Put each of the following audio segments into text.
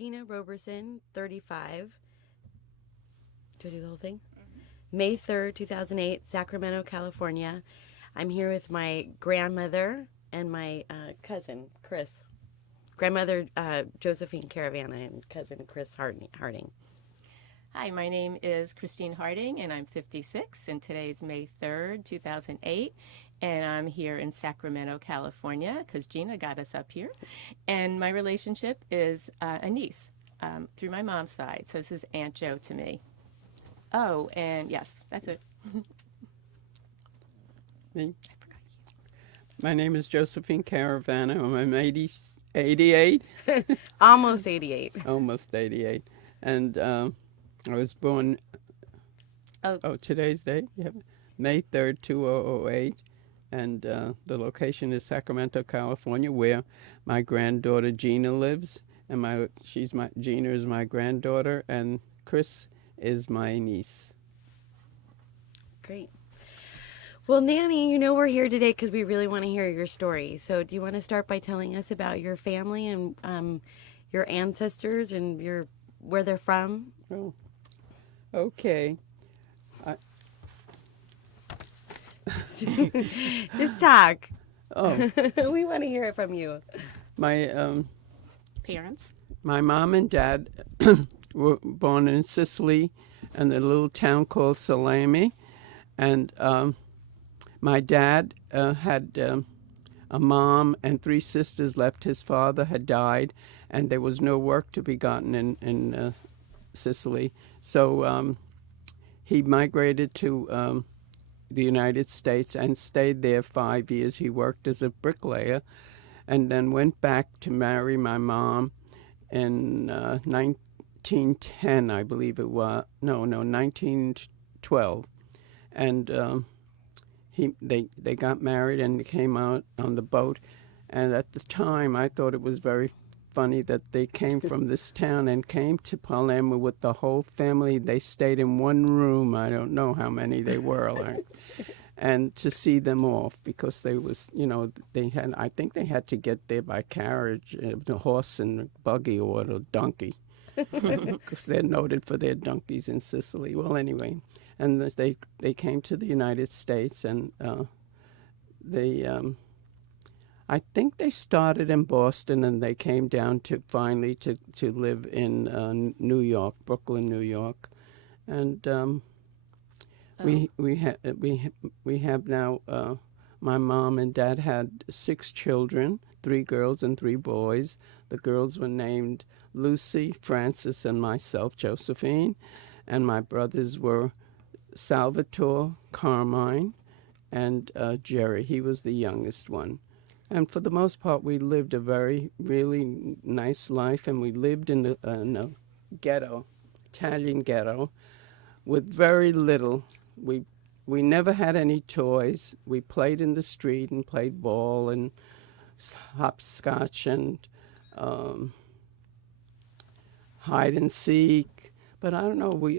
Gina Roberson, 35. Do I do the whole thing? May 3rd, 2008, Sacramento, California. I'm here with my grandmother and my cousin, Chris. Grandmother Josephine Caravana and cousin Chris Harding. Hi, my name is Christine Harding, and I'm 56, and today's May 3rd, 2008, and I'm here in Sacramento, California, because Gina got us up here, and my relationship is a niece through my mom's side, so this is Aunt Jo to me. Oh, and yes, that's it. Me? My name is Josephine Caravana. I'm 88. Almost 88. Almost 88. And I was born, today's date? Yeah. May 3rd, 2008. And the location is Sacramento, California, where my granddaughter Gina lives. And Gina is my granddaughter, and Chris is my niece. Great. Well, Nanny, we're here today because we really want to hear your story. So do you want to start by telling us about your family and your ancestors and where they're from? Oh, okay. Just talk. Oh. We want to hear it from you. My Parents? My mom and dad were born in Sicily in a little town called Salemi. And my dad had a mom and 3 sisters left. His father had died, and there was no work to be gotten in Sicily. So he migrated to the United States and stayed there 5 years. He worked as a bricklayer and then went back to marry my mom in 1910, I believe it was. No, 1912. And they got married and came out on the boat. And at the time, I thought it was very funny that they came from this town and came to Palermo with the whole family. They stayed in one room. I don't know how many they were. And to see them off, because I think they had to get there by carriage, the horse and buggy or the donkey, because they're noted for their donkeys in Sicily. Well, anyway, and they came to the United States, and I think they started in Boston, and they came down to finally to live in New York, Brooklyn, New York, and we have now. My mom and dad had 6 children, 3 girls and 3 boys. The girls were named Lucy, Frances, and myself, Josephine, and my brothers were Salvatore, Carmine, and Jerry. He was the youngest one. And for the most part, we lived a really nice life, and we lived in a ghetto, Italian ghetto, with very little. We never had any toys. We played in the street and played ball and hopscotch and hide and seek. But I don't know. We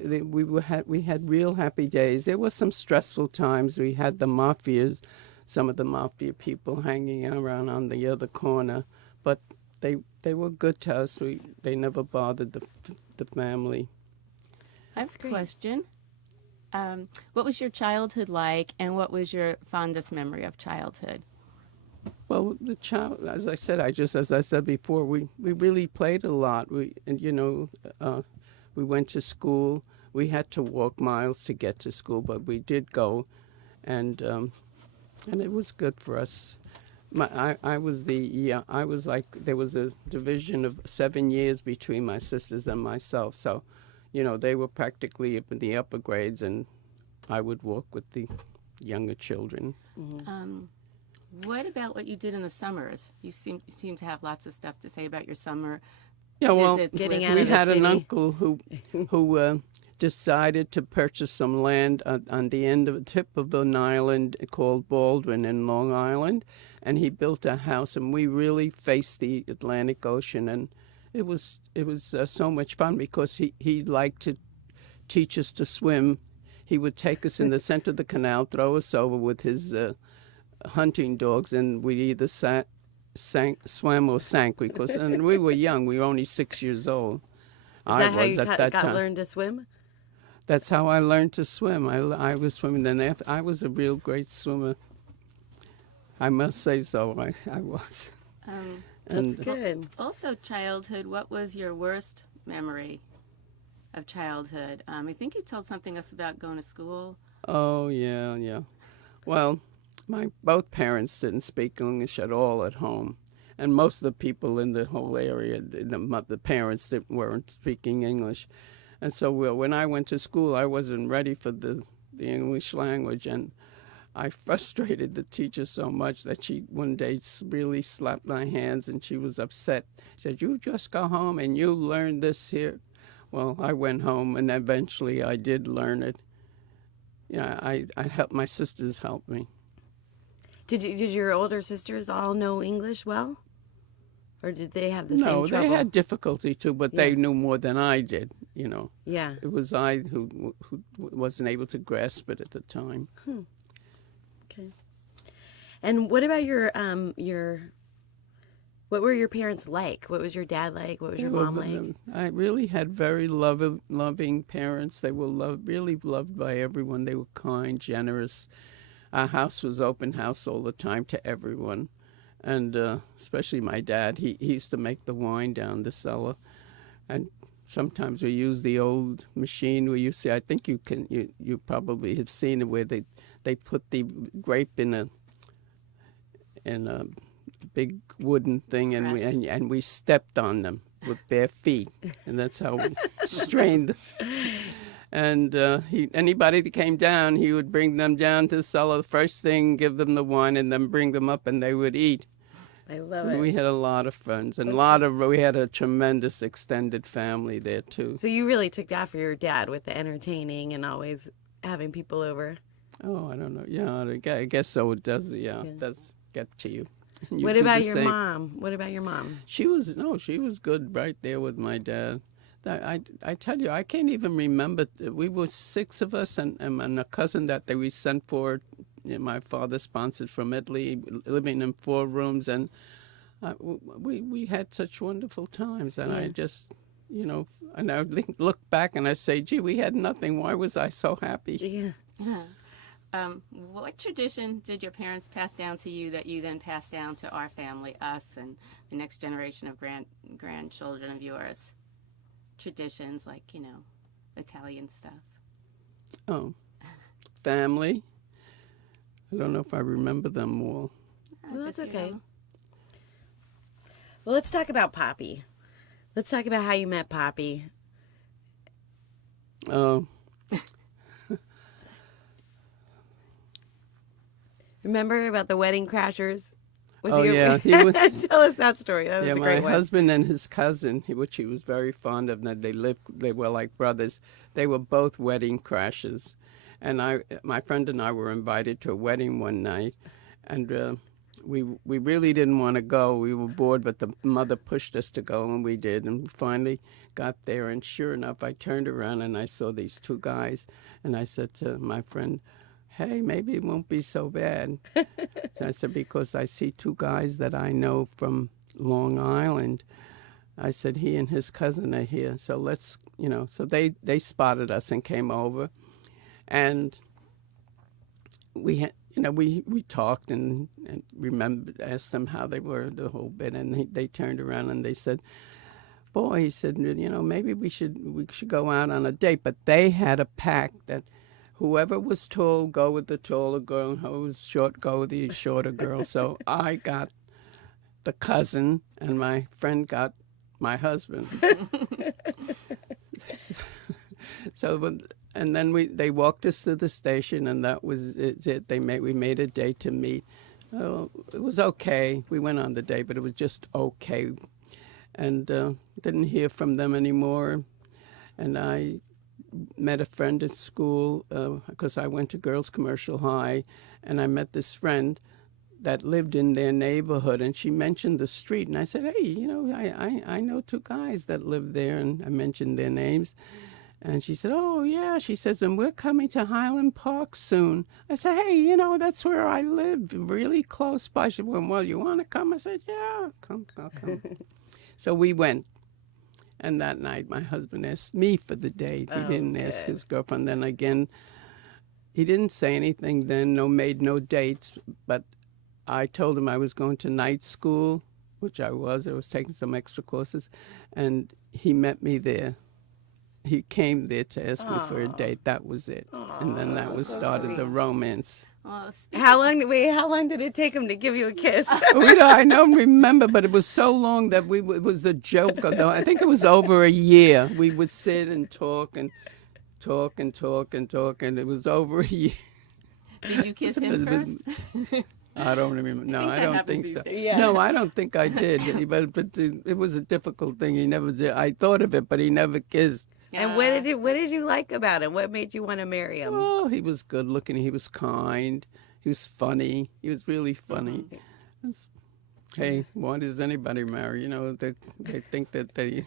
had real happy days. There were some stressful times. We had some of the mafia people hanging around on the other corner, but they were good to us. They never bothered the family. I have a question. What was your childhood like, and what was your fondest memory of childhood? Well, as I said before, we really played a lot. We went to school. We had to walk miles to get to school, but we did go, and it was good for us. I was there was a division of 7 years between my sisters and myself, so. They were practically up in the upper grades, and I would walk with the younger children. Mm-hmm. What about what you did in the summers? You seem to have lots of stuff to say about your summer visits. We had an uncle who decided to purchase some land on the tip of an island called Baldwin in Long Island, and he built a house, and we really faced the Atlantic Ocean, and it was so much fun because he liked to teach us to swim. He would take us in the center of the canal, throw us over with his hunting dogs, and we either sat swam or sank because and we were young. We were only 6 years old. Is that how you learned to swim? That's how I learned to swim. I was swimming. Then I was a real great swimmer. I must say so. I was. That's good. Also, childhood. What was your worst memory of childhood? I think you told something us about going to school. Oh yeah. Well, both parents didn't speak English at all at home, and most of the people in the whole area, the parents that weren't speaking English, and so when I went to school, I wasn't ready for the English language, and I frustrated the teacher so much that she one day really slapped my hands, and she was upset. She said, "You just go home and you learn this here." Well, I went home, and eventually I did learn it. Yeah, I helped, my sisters helped me. Did your older sisters all know English well? Or did they have the same trouble? No, they had difficulty too, but they knew more than I did, you know. Yeah. It was I who wasn't able to grasp it at the time. Okay. And what about what were your parents like? What was your dad like? What was your mom like? I really had very loving parents. They were really loved by everyone. They were kind, generous. Our house was open house all the time to everyone. And especially my dad, he used to make the wine down the cellar. And sometimes we used the old machine where you see, I think you probably have seen it, where they put the grape in a big wooden thing, and we stepped on them with bare feet, and that's how we strained. And anybody that came down, he would bring them down to the cellar the first thing, give them the wine, and then bring them up, and they would eat. I love it. We had a lot of friends, and we had a tremendous extended family there too. So you really took that for your dad with the entertaining and always having people over. Oh, I don't know. Yeah, I guess so. It does. Yeah, it does get to you. What about your mom? What about your mom? She was good right there with my dad. I tell you, I can't even remember. We were 6 of us, and a cousin that we sent for. My father sponsored from Italy, living in 4 rooms, and we had such wonderful times. And I just, and I look back and I say, gee, we had nothing. Why was I so happy? Yeah. What tradition did your parents pass down to you that you then passed down to our family, us, and the next generation of grandchildren of yours? Traditions like, Italian stuff. Oh, family. I don't know if I remember them all. Well, that's okay. Well, let's talk about Poppy. Let's talk about how you met Poppy. Oh. Remember about the wedding crashers? Yeah. Tell us that story. That was a great one. My husband and his cousin, which he was very fond of, they were like brothers. They were both wedding crashers. And my friend and I were invited to a wedding one night, and we really didn't want to go. We were bored, but the mother pushed us to go, and we did. And we finally got there, and sure enough, I turned around and I saw these 2 guys, and I said to my friend, hey, maybe it won't be so bad. I said, because I see 2 guys that I know from Long Island. I said, he and his cousin are here, so let's, so they spotted us and came over. And we had, we talked and asked them how they were the whole bit, and they turned around and they said, boy, he said, maybe we should go out on a date. But they had a pact that whoever was tall, go with the taller girl, and who was short, go with the shorter girl. So I got the cousin, and my friend got my husband. And then they walked us to the station, and that was it. We made a date to meet. It was okay. We went on the date, but it was just okay. And didn't hear from them anymore. And I met a friend at school because I went to Girls Commercial High, and I met this friend that lived in their neighborhood, and she mentioned the street. And I said, hey, I know 2 guys that live there, and I mentioned their names. And she said, oh, yeah. She says, and we're coming to Highland Park soon. I said, hey, you know, that's where I live, really close by. She went, well, you want to come? I said, yeah, come, I'll come. So we went. And that night, my husband asked me for the date. He didn't ask his girlfriend. Then again, he didn't say anything then, made no dates. But I told him I was going to night school, which I was. I was taking some extra courses. And he met me there. He came there to ask me for a date. That was it. And then that was started the romance. How long did it take him to give you a kiss? I don't remember, but it was so long that it was a joke. Although I think it was over a year. We would sit and talk and talk and talk and talk, and it was over a year. Did you kiss him first? I don't remember. No, I don't think so. Yeah. No, I don't think I did. But it was a difficult thing. He never did. I thought of it, but he never kissed. And what did you like about him? What made you want to marry him? Oh, he was good looking. He was kind. He was funny. He was really funny. Hey, why does anybody marry? You know, they think that they're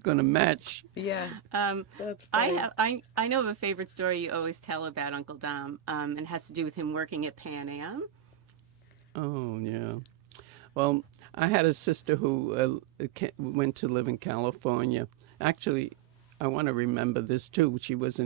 going to match. Yeah. That's funny. I know of a favorite story you always tell about Uncle Dom, and it has to do with him working at Pan Am. Oh, yeah. Well, I had a sister who went to live in California. Actually, I want to remember this too. She lived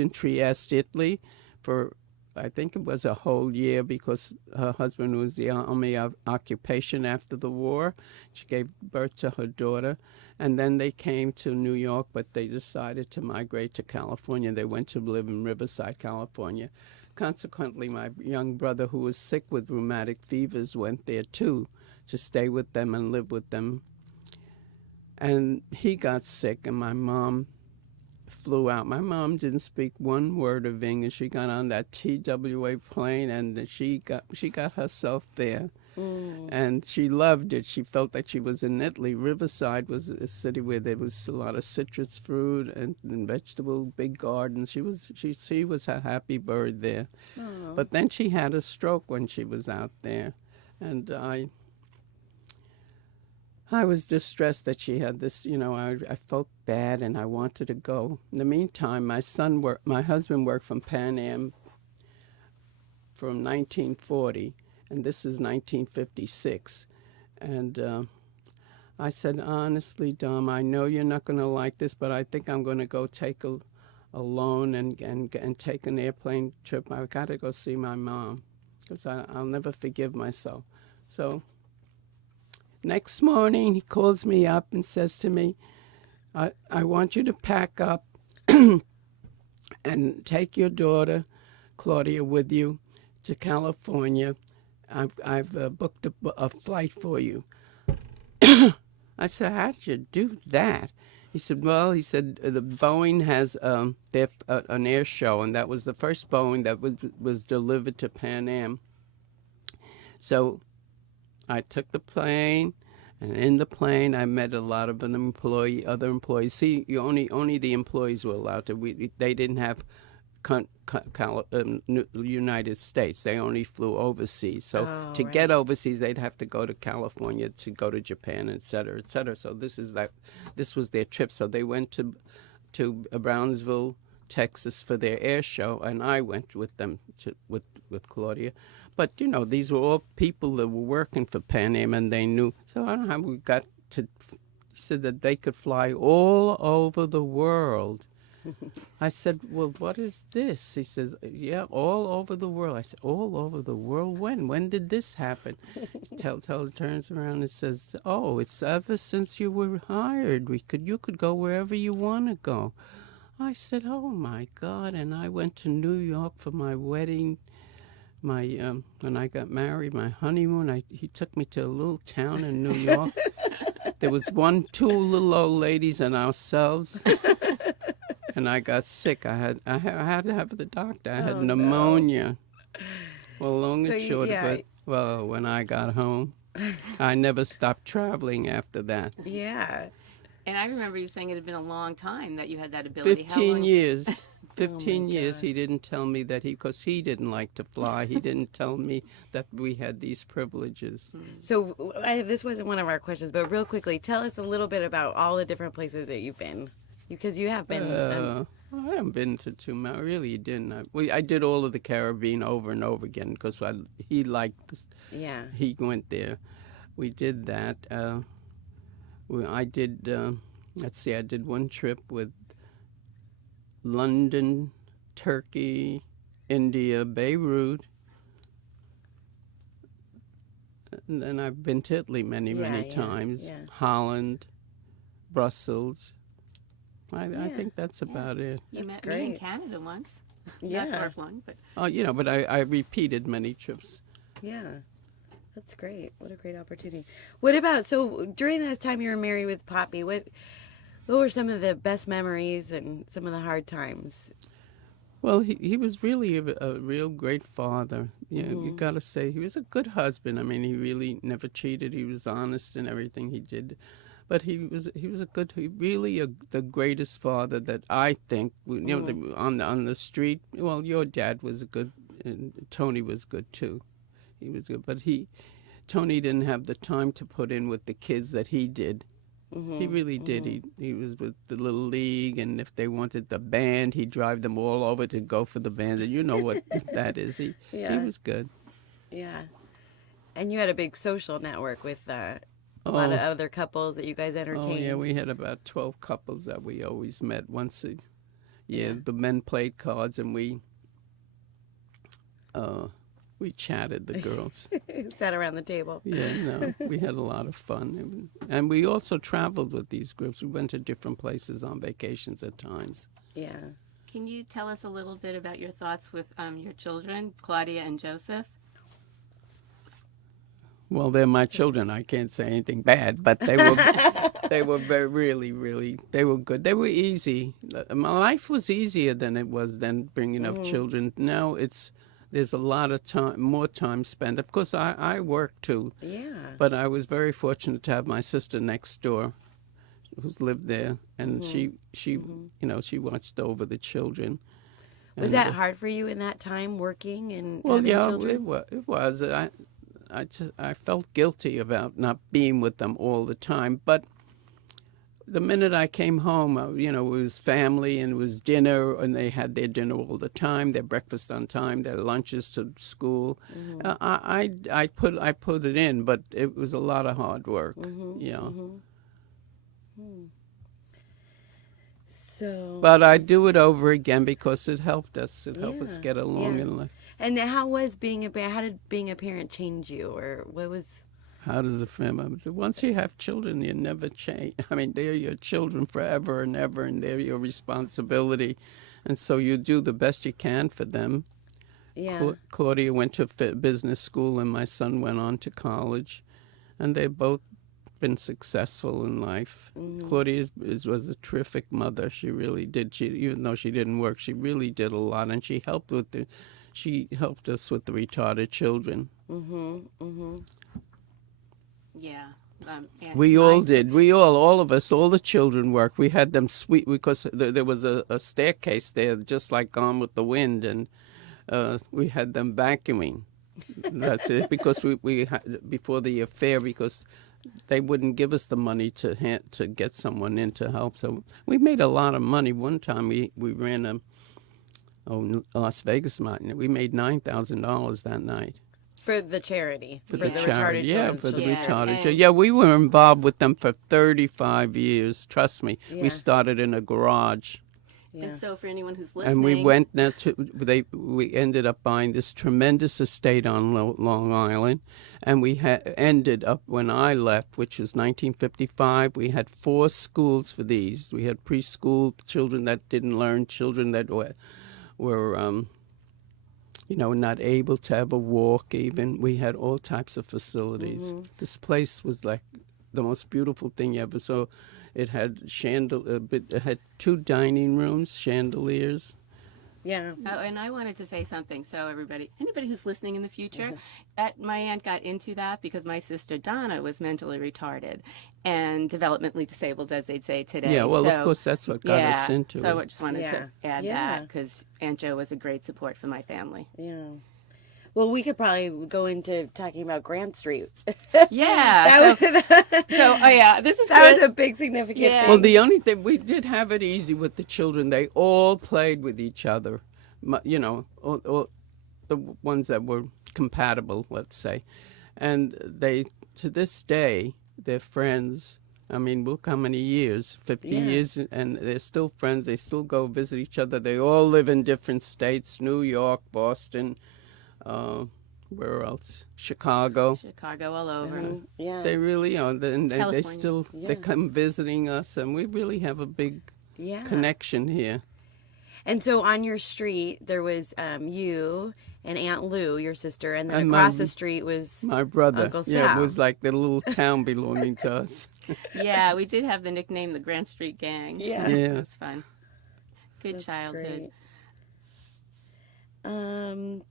in Trieste, Italy, for I think it was a whole year because her husband was the army occupation after the war. She gave birth to her daughter, and then they came to New York, but they decided to migrate to California. They went to live in Riverside, California. Consequently, my young brother, who was sick with rheumatic fevers, went there too to stay with them and live with them. And he got sick, and my mom flew out. My mom didn't speak one word of English. She got on that TWA plane, and she got herself there. And she loved it. She felt that she was in Italy. Riverside was a city where there was a lot of citrus fruit and vegetable, big gardens. She was a happy bird there. Aww. But then she had a stroke when she was out there, and I was distressed that she had this. You know, I felt bad and I wanted to go. In the meantime, my husband worked from Pan Am from 1940. And this is 1956. And I said, honestly, Dom, I know you're not going to like this, but I think I'm going to go take a loan and take an airplane trip. I've got to go see my mom because I'll never forgive myself. So next morning, he calls me up and says to me, I want you to pack up and take your daughter, Claudia, with you to California. I've booked a flight for you. I said, how did you do that? He said, well, the Boeing has an air show, and that was the first Boeing that was delivered to Pan Am. So I took the plane, and in the plane I met a lot of other employees. See, only the employees were allowed to. They didn't have United States. They only flew overseas. So to get overseas, they'd have to go to California to go to Japan, et cetera, et cetera. So this was their trip. So they went to Brownsville, Texas for their air show, and I went with them with Claudia. But you know, these were all people that were working for Pan Am, and they knew. So I don't know how we got to. He said that they could fly all over the world. I said, well, what is this? He says, yeah, all over the world. I said, all over the world? When? When did this happen? He turns around and says, oh, it's ever since you were hired. You could go wherever you want to go. I said, oh, my God. And I went to New York for my wedding. When I got married, my honeymoon, he took me to a little town in New York. There was two little old ladies and ourselves. And I got sick. I had to have the doctor. I had pneumonia. No. Well, long and short of it, well, when I got home, I never stopped traveling after that. Yeah. And I remember you saying it had been a long time that you had that ability. 15 years. 15 years God. he didn't tell me that because he didn't like to fly, he didn't tell me that we had these privileges. So this wasn't one of our questions, but real quickly, tell us a little bit about all the different places that you've been, because you have been. I haven't been to too many. I really didn't. I did all of the Caribbean over and over again because he liked this. Yeah. He went there. We did that. I did. Let's see. I did one trip with London, Turkey, India, Beirut. And then I've been to Italy many times. Yeah. Holland, Brussels. I think that's about it. You met great. me in Canada once. Yeah. Not far flung, but But I repeated many trips. Yeah. That's great. What a great opportunity. What about, so during that time you were married with Poppy, what were some of the best memories and some of the hard times? Well, he was really a real great father. You got to say, he was a good husband. I mean, he really never cheated. He was honest in everything he did. But he was the greatest father that I think, on the street. Well, your dad was good, and Tony was good too. He was good, but Tony didn't have the time to put in with the kids that he did. He really did. He was with the Little League, and if they wanted the band, he'd drive them all over to go for the band. And you know what that is. He was good. Yeah. And you had a big social network with a lot of other couples that you guys entertained. Oh, yeah, we had about 12 couples that we always met once a year. The men played cards, and we chatted, the girls. Sat around the table. Yeah, no, we had a lot of fun. And we also traveled with these groups. We went to different places on vacations at times. Yeah. can you tell us a little bit about your thoughts with your children, Claudia and Joseph? Well, they're my children. I can't say anything bad, but they were really, they were good. They were easy. My life was easier than it was then bringing up children. Now there's a lot of time, more time spent. Of course, I work too. Yeah. But I was very fortunate to have my sister next door, who's lived there, and she watched over the children. Was that hard for you in that time, working and Well, having yeah, children? it was. I felt guilty about not being with them all the time. But the minute I came home, it was family and it was dinner, and they had their dinner all the time, their breakfast on time, their lunches to school. I put it in, but it was a lot of hard work. So. But I do it over again because it helped us. It helped us get along in life. And how did being a parent change you, or what was? How does a family? Once you have children, you never change. I mean, they're your children forever and ever, and they're your responsibility, and so you do the best you can for them. Yeah. Claudia went to business school, and my son went on to college, and they've both been successful in life. Claudia was a terrific mother. She really did. Even though she didn't work, she really did a lot, and she helped us with the retarded children. Yeah. We all did. All of us, all the children worked. We had them sweep because there was a staircase there, just like Gone with the Wind, and we had them vacuuming. That's it. Because we had, before the affair, because they wouldn't give us the money to get someone in to help. So we made a lot of money. One time we ran a Las Vegas Martin. We made $9,000 that night. For the charity. For the charity. retarded Yeah, children's for the children. retarded. and- Yeah, we were involved with them for 35 years. Trust me. Yeah. We started in a garage. Yeah. And so for anyone who's listening, And we went now we ended up buying this tremendous estate on Long Island, and we ended up, when I left, which was 1955, we had 4 schools for these. We had preschool children that didn't learn, children that were not able to ever walk even. We had all types of facilities. This place was like the most beautiful thing ever. So it had it had 2 dining rooms, chandeliers, Yeah. Oh, and I wanted to say something. So anybody who's listening in the future, my aunt got into that because my sister Donna was mentally retarded and developmentally disabled, as they'd say today. Yeah, well, so, of course, that's what got us into so it. I just wanted to add that because Aunt Jo was a great support for my family. Yeah. Well, we could probably go into talking about Grant Street. Yeah. This is That was a big significant Yeah. thing. Well, the only thing, we did have it easy with the children. They all played with each other, you know, all the ones that were compatible, let's say. And they, to this day, they're friends. I mean, look how many years, 50 years, and they're still friends. They still go visit each other. They all live in different states, New York, Boston, where else? Chicago. Chicago all over. Yeah. They really are. And they California. still, they come visiting us, and we really have a big connection here. And so on your street, there was you and Aunt Lou, your sister, and then And across the street was My brother. Uncle Yeah, Sal. it was like the little town belonging to us. Yeah, we did have the nickname the Grant Street Gang. Yeah. Yeah. It was fun. Good childhood. Great.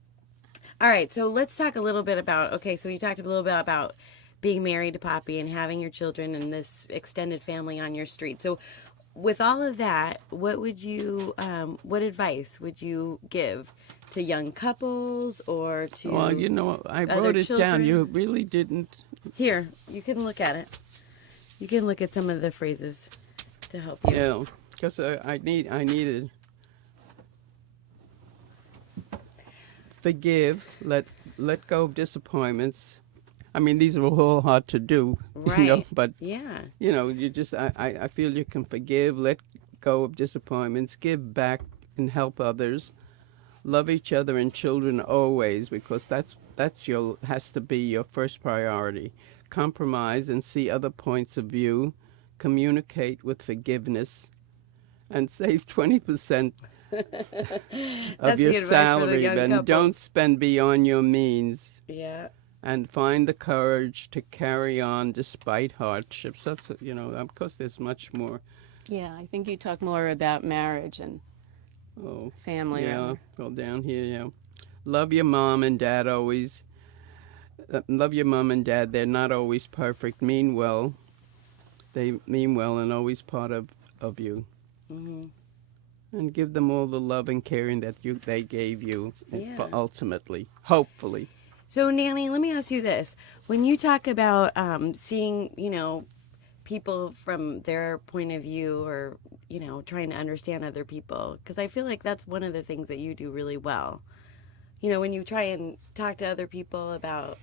All right, so let's talk a little bit about, so you talked a little bit about being married to Poppy and having your children and this extended family on your street. So with all of that, what advice would you give to young couples or to Well, you know, I other wrote it down. children? You really didn't. Here, you can look at it. You can look at some of the phrases to help you. Yeah, because I needed forgive, let go of disappointments. I mean, these are all hard to do, Right. you know, but Yeah. you know, you just I feel you can forgive, let go of disappointments, give back and help others, love each other and children always, because that's has to be your first priority. Compromise and see other points of view, communicate with forgiveness, and save 20% That's of the your advice for the salary. young And couples. don't spend beyond your means. Yeah. And find the courage to carry on despite hardships. That's, you know, of course there's much more. Yeah, I think you talk more about marriage and family. Yeah, go down here, yeah. Love your mom and dad always. Love your mom and dad. They're not always perfect. Mean well. They mean well and always part of you. Mm-hmm. And give them all the love and caring that they gave you, Yeah. ultimately, hopefully. So, Nanny, let me ask you this. When you talk about seeing, you know, people from their point of view or, you know, trying to understand other people, because I feel like that's one of the things that you do really well. You know, when you try and talk to other people about,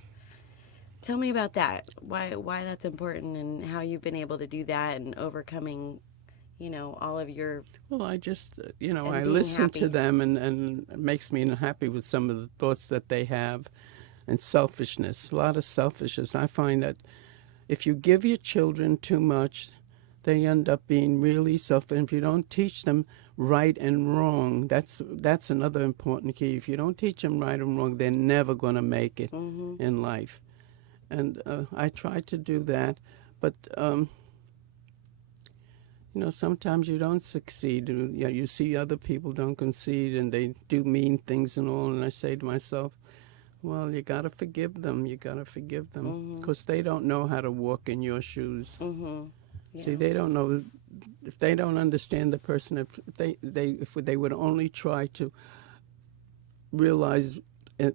tell me about that, why that's important and how you've been able to do that and overcoming, you know, all of your... Well, I just, you know, And I being listen happy. to them and it makes me happy with some of the thoughts that they have. And selfishness, a lot of selfishness. I find that if you give your children too much, they end up being really selfish. If you don't teach them right and wrong, that's another important key. If you don't teach them right and wrong, they're never going to make it in life. And I try to do that, but you know, sometimes you don't succeed. You see other people don't concede, and they do mean things and all. And I say to myself, well, you got to forgive them. You got to forgive them because they don't know how to walk in your shoes. Mm-hmm. Yeah. See, they don't know if they don't understand the person. If they would only try to realize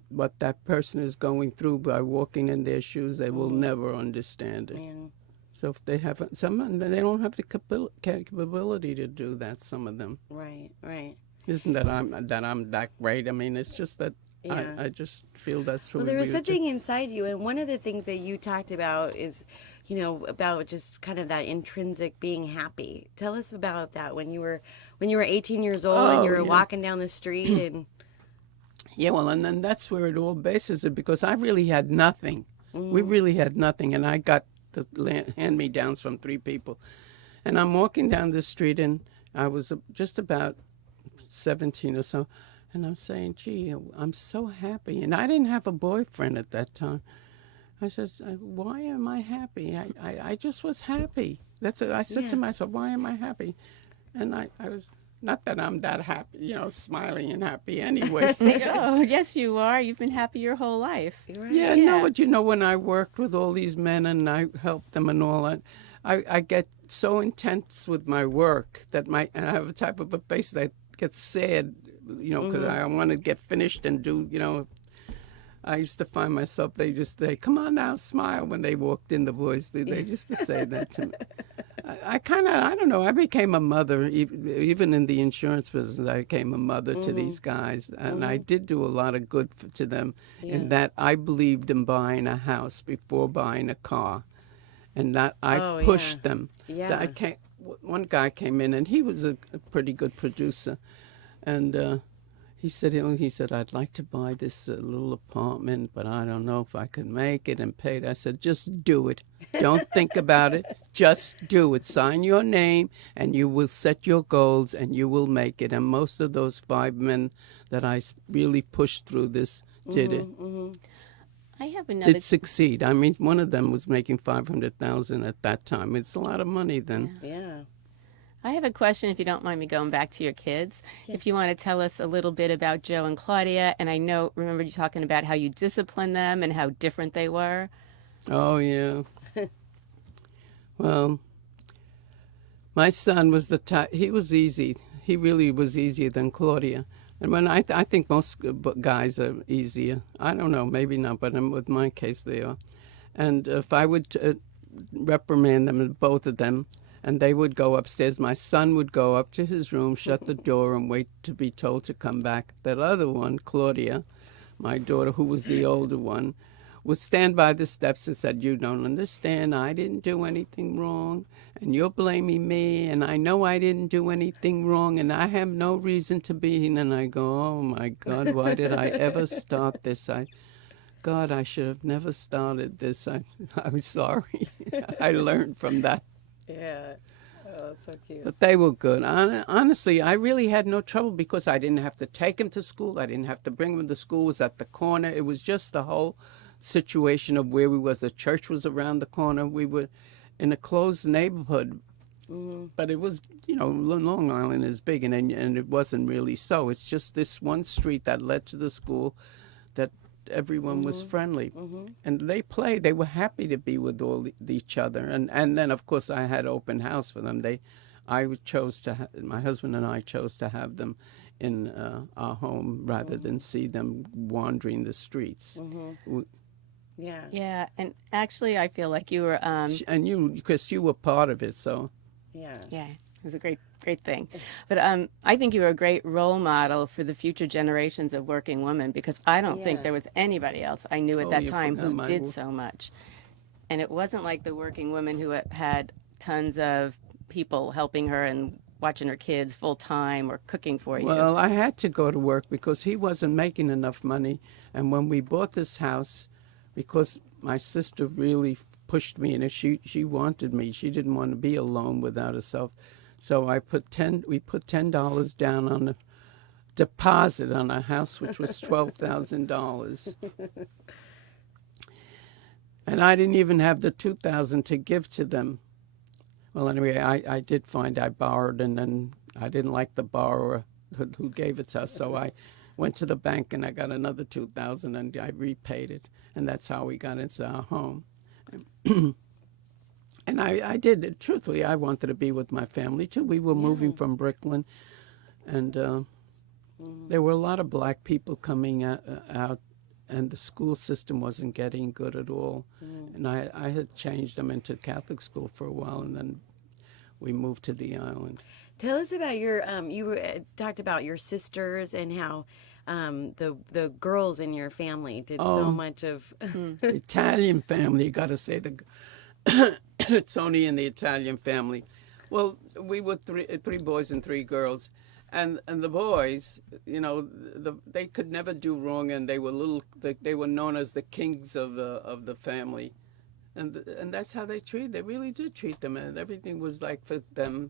what that person is going through by walking in their shoes, they will never understand it. Yeah. So if they have they don't have the capability to do that. Some of them. Right, right. Isn't that I'm that great? I mean, it's just that. Yeah. I just feel that's Well, what there was something inside you, and one of the things that you talked about is, you know, about just kind of that intrinsic being happy. Tell us about that when you were 18 years old and you were walking down the street and. Yeah, well, and then that's where it all bases it, because I really had nothing. We really had nothing, and I got the hand-me-downs from 3 people. And I'm walking down the street, and I was just about 17 or so, and I'm saying, gee, I'm so happy. And I didn't have a boyfriend at that time. I said, why am I happy? I just was happy. That's it. I said to myself, why am I happy? And I was Not that I'm that happy, smiling and happy anyway. Oh, yes, you are. You've been happy your whole life. You're right. Yeah, no, but when I worked with all these men and I helped them and all that, I get so intense with my work that and I have a type of a face that gets sad, because I want to get finished and do, I used to find myself, they just say, come on now, smile, when they walked in, the boys. They used to say that to me. I don't know, I became a mother, even in the insurance business, I became a mother to these guys. And I did do a lot of good to them in that I believed in buying a house before buying a car. And that I pushed them. Yeah. One guy came in, and he was a pretty good producer. And he said, I'd like to buy this little apartment, but I don't know if I can make it and pay it. I said, just do it. Don't think about it. Just do it. Sign your name, and you will set your goals, and you will make it. And most of those 5 men that I really pushed through this did it. I have another. Did succeed. I mean, one of them was making $500,000 at that time. It's a lot of money then. Yeah. I have a question, if you don't mind me going back to your kids. If you want to tell us a little bit about Joe and Claudia, and remember you talking about how you disciplined them and how different they were. Oh, yeah. Well, my son was the type, he was easy. He really was easier than Claudia. And when I think most guys are easier. I don't know, maybe not, but with my case they are. And if I would reprimand them, both of them, and they would go upstairs, my son would go up to his room, shut the door, and wait to be told to come back. That other one, Claudia, my daughter, who was the older one, would stand by the steps and said, you don't understand, I didn't do anything wrong, and you're blaming me, and I know I didn't do anything wrong, and I have no reason to be. And I go, oh my God, why did I ever start this? God, I should have never started this. I'm sorry. I learned from that. Yeah. Oh, that's so cute. But they were good. Honestly, I really had no trouble because I didn't have to take them to school. I didn't have to bring them to school. It was at the corner. It was just the whole situation of where we was. The church was around the corner. We were in a closed neighborhood. But it was, Long Island is big, and it wasn't really so. It's just this one street that led to the school that everyone was friendly. And they played. They were happy to be with each other. And then, of course, I had open house for them. My husband and I chose to have them in our home rather than see them wandering the streets. Yeah. Yeah, and actually I feel like you were... and because you were part of it, so... Yeah. Yeah, it was a great thing. But I think you were a great role model for the future generations of working women, because I don't think there was anybody else I knew at that time who did so much. And it wasn't like the working woman who had tons of people helping her and watching her kids full time or cooking for you. Well, I had to go to work because he wasn't making enough money. And when we bought this house, because my sister really pushed me, and she wanted me. She didn't want to be alone without herself. So we put $10 down on a deposit on a house, which was $12,000. And I didn't even have the $2,000 to give to them. Well, anyway, I did find I borrowed, and then I didn't like the borrower who gave it to us. So I went to the bank and I got another $2,000 and I repaid it. And that's how we got into our home. And I did. Truthfully, I wanted to be with my family, too. We were moving from Brooklyn, and there were a lot of black people coming out, and the school system wasn't getting good at all. And I had changed them into Catholic school for a while, and then we moved to the island. Tell us about your, you talked about your sisters and how the girls in your family did so much of... Italian family, you got to say Tony and the Italian family. Well, we were three boys and 3 girls, and the boys, they could never do wrong, and they were they were known as the kings of the family, and that's how they treated. They really did treat them, and everything was like for them.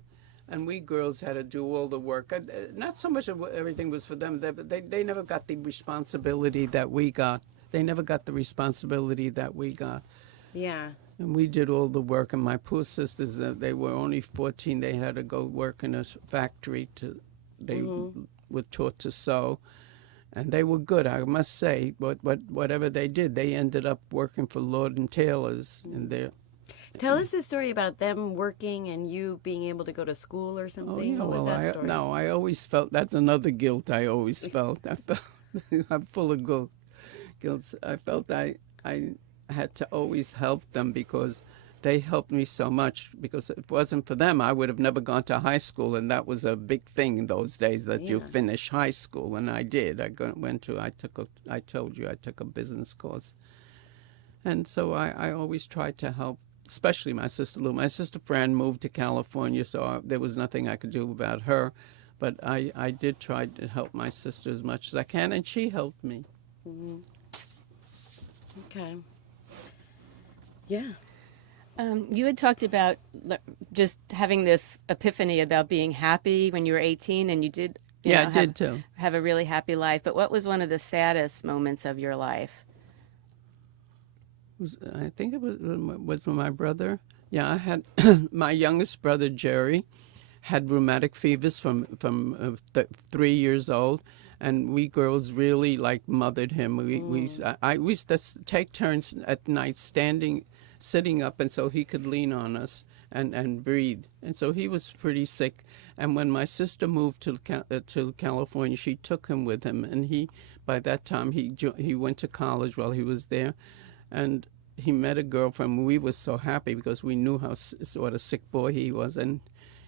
And we girls had to do all the work. Not so much of everything was for them, but they never got the responsibility that we got. They never got the responsibility that we got. Yeah. And we did all the work. And my poor sisters, they were only 14. They had to go work in a factory They were taught to sew, and they were good, I must say. But whatever they did, they ended up working for Lord and Taylor's, and they're. Tell us the story about them working and you being able to go to school or something. Oh, yeah, what was that story? I always felt that's another guilt I always felt. I felt I'm full of guilt. I felt I had to always help them because they helped me so much. Because if it wasn't for them, I would have never gone to high school, and that was a big thing in those days that you finish high school, and I did. I told you I took a business course, and so I always tried to help. Especially my sister Lou. My sister Fran moved to California, so there was nothing I could do about her. But I did try to help my sister as much as I can, and she helped me. Mm-hmm. Okay. Yeah. You had talked about just having this epiphany about being happy when you were 18, and you did. I did too. Have a really happy life. But what was one of the saddest moments of your life? I think it was with my brother. Yeah, I had my youngest brother Jerry had rheumatic fevers from 3 years old, and we girls really mothered him. We used to take turns at night sitting up, and so he could lean on us and breathe. And so he was pretty sick. And when my sister moved to California, she took him with him, and by that time he went to college while he was there. And he met a girlfriend. We were so happy because we knew what a sick boy he was. And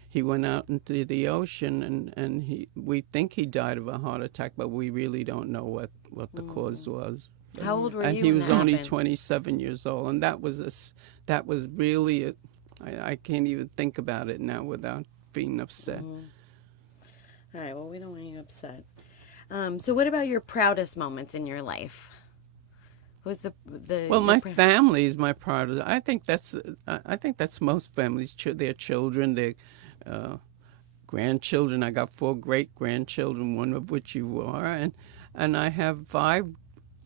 he went out into the ocean, and we think he died of a heart attack, but we really don't know what the cause was. How old were you? And he was only happened? 27 years old, and that was really I can't even think about it now without being upset. All right. Well, we don't want you upset. So, what about your proudest moments in your life? Was my family is my proudest. I think that's most families. Their children, their grandchildren. I got 4 great grandchildren, one of which you are, and I have 5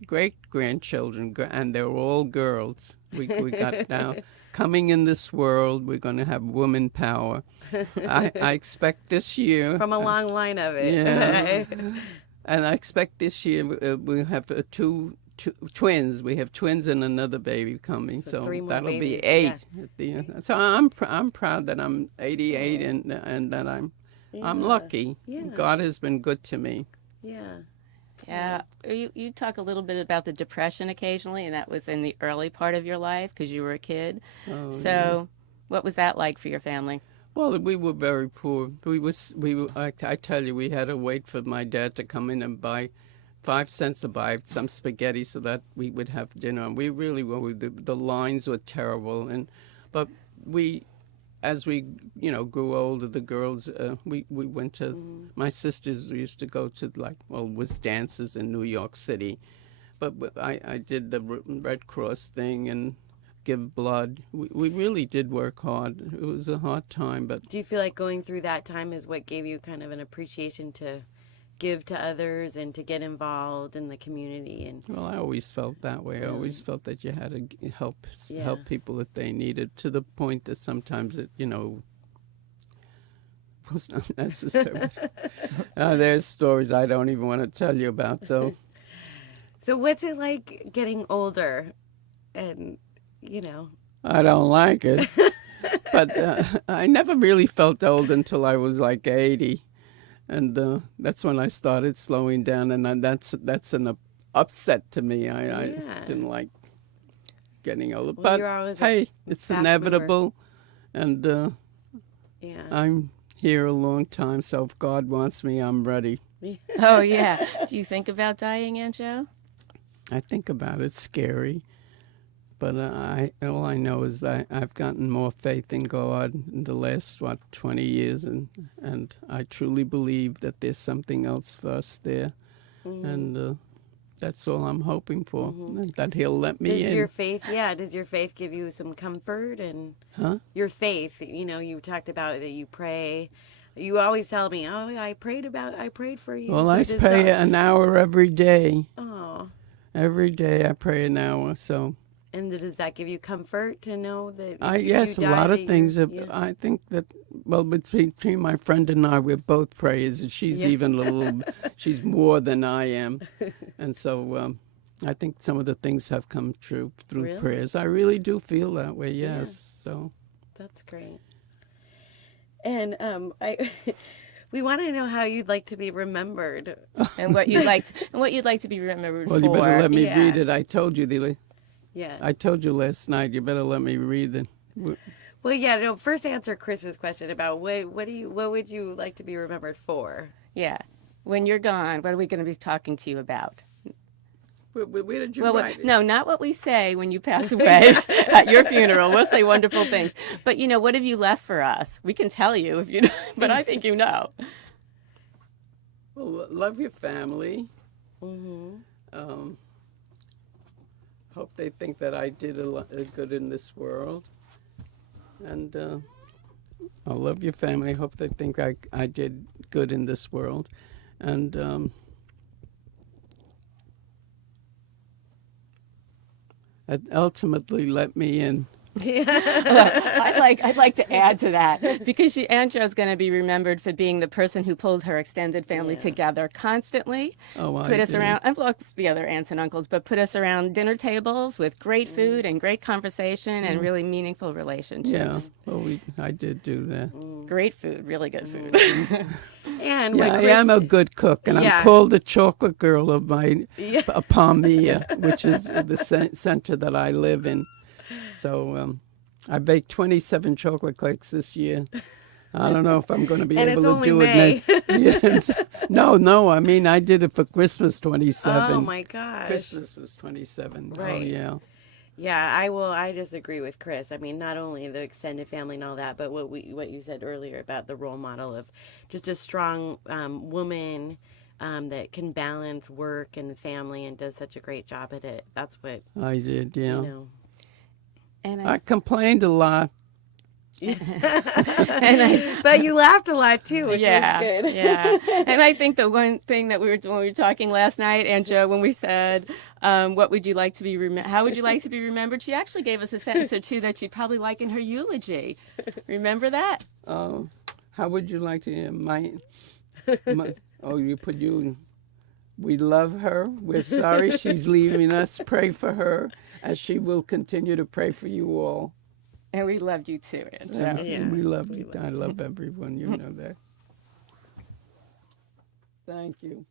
great grandchildren, and they're all girls. We got now coming in this world. We're going to have woman power. I expect this year from a long line of it. Yeah, and I expect this year we'll have 2 twins. We have twins and another baby coming, so 3 more that'll babies, be 8 yeah. at the end. So I'm proud that I'm 88 and that I'm lucky. Yeah. God has been good to me. Yeah. Yeah. You talk a little bit about the depression occasionally, and that was in the early part of your life because you were a kid. Oh, so what was that like for your family? Well, we were very poor. I tell you, we had to wait for my dad to come in and buy 5 cents to buy some spaghetti so that we would have dinner. And we really were. The lines were terrible. But as we grew older, the girls we went to my sisters used to go to was dances in New York City. But I did the Red Cross thing and give blood. We really did work hard. It was a hard time, but do you feel like going through that time is what gave you kind of an appreciation to give to others and to get involved in the community? And well, I always felt that way. I always felt that you had to help people if they needed, to the point that sometimes it was not necessary. There's stories I don't even want to tell you about. So what's it like getting older? And I don't like it, but I never really felt old until I was 80. And that's when I started slowing down, and that's an upset to me. I didn't like getting older. Well, but hey, it's inevitable, and I'm here a long time. So if God wants me, I'm ready. Oh yeah. Do you think about dying, Aunt Jo? I think about it. It's scary. But all I know is that I've gotten more faith in God in the last 20 years, and I truly believe that there's something else for us there, and that's all I'm hoping for. That He'll let me in. Does your faith give you some comfort and your faith? You talked about that you pray. You always tell me, "Oh, I prayed for you." Well, I pray an hour every day. Oh. Every day I pray an hour, so. And does that give you comfort to know that? Yes, a you lot died, of things. yeah. I think that, well, between my friend and I, we're both prayers. And she's even a little, she's more than I am. And so I think some of the things have come true through Really? prayers. I really do feel that way, yes. Yeah. So That's great. And we want to know how you'd like to be remembered. And what you'd like to be remembered well, for. you better let me Yeah. read it. I told you, Yeah. I told you last night. You better let me read it. Well, yeah. No. First, answer Chris's question about what would you like to be remembered for? Yeah. When you're gone, what are we going to be talking to you about? Where did you Well, write it? no, not what we say when you pass away at your funeral. We'll say wonderful things. But, what have you left for us? We can tell you if you know, but I think you know. Well, love your family. Mm-hmm. Hope they think that I did a lot of good in this world. And I love your family. Hope they think I did good in this world. And ultimately let me in. I'd like to add to that because Aunt Jo's going to be remembered for being the person who pulled her extended family together constantly. Put us around, and the other aunts and uncles, but put us around dinner tables with great food and great conversation and really meaningful relationships. Yeah, well, I did do that. Great food, really good food. And Yeah, I am a good cook, and I'm called the chocolate girl of my Palmilla, which is the center that I live in. So I baked 27 chocolate cakes this year. I don't know if I'm going to be And able it's to only do May. it next. Yes. No. I mean, I did it for Christmas 27. Oh my gosh. Christmas was 27. Right. Oh yeah. Yeah, I just agree with Chris. I mean, not only the extended family and all that, but what you said earlier about the role model of just a strong woman that can balance work and family and does such a great job at it. That's what I did. Yeah. And I complained a lot. But you laughed a lot too, which was good. Yeah. And I think the one thing that when we were talking last night, Aunt Jo, when we said, what would you like to be how would you like to be remembered? She actually gave us a sentence or two that she'd probably like in her eulogy. Remember that? Oh, how would you like to hear you put you. We love her. We're sorry she's leaving us. Pray for her, as she will continue to pray for you all. And we love you too, Aunt Jo. Yeah. We love you. I love everyone. You know that. Thank you.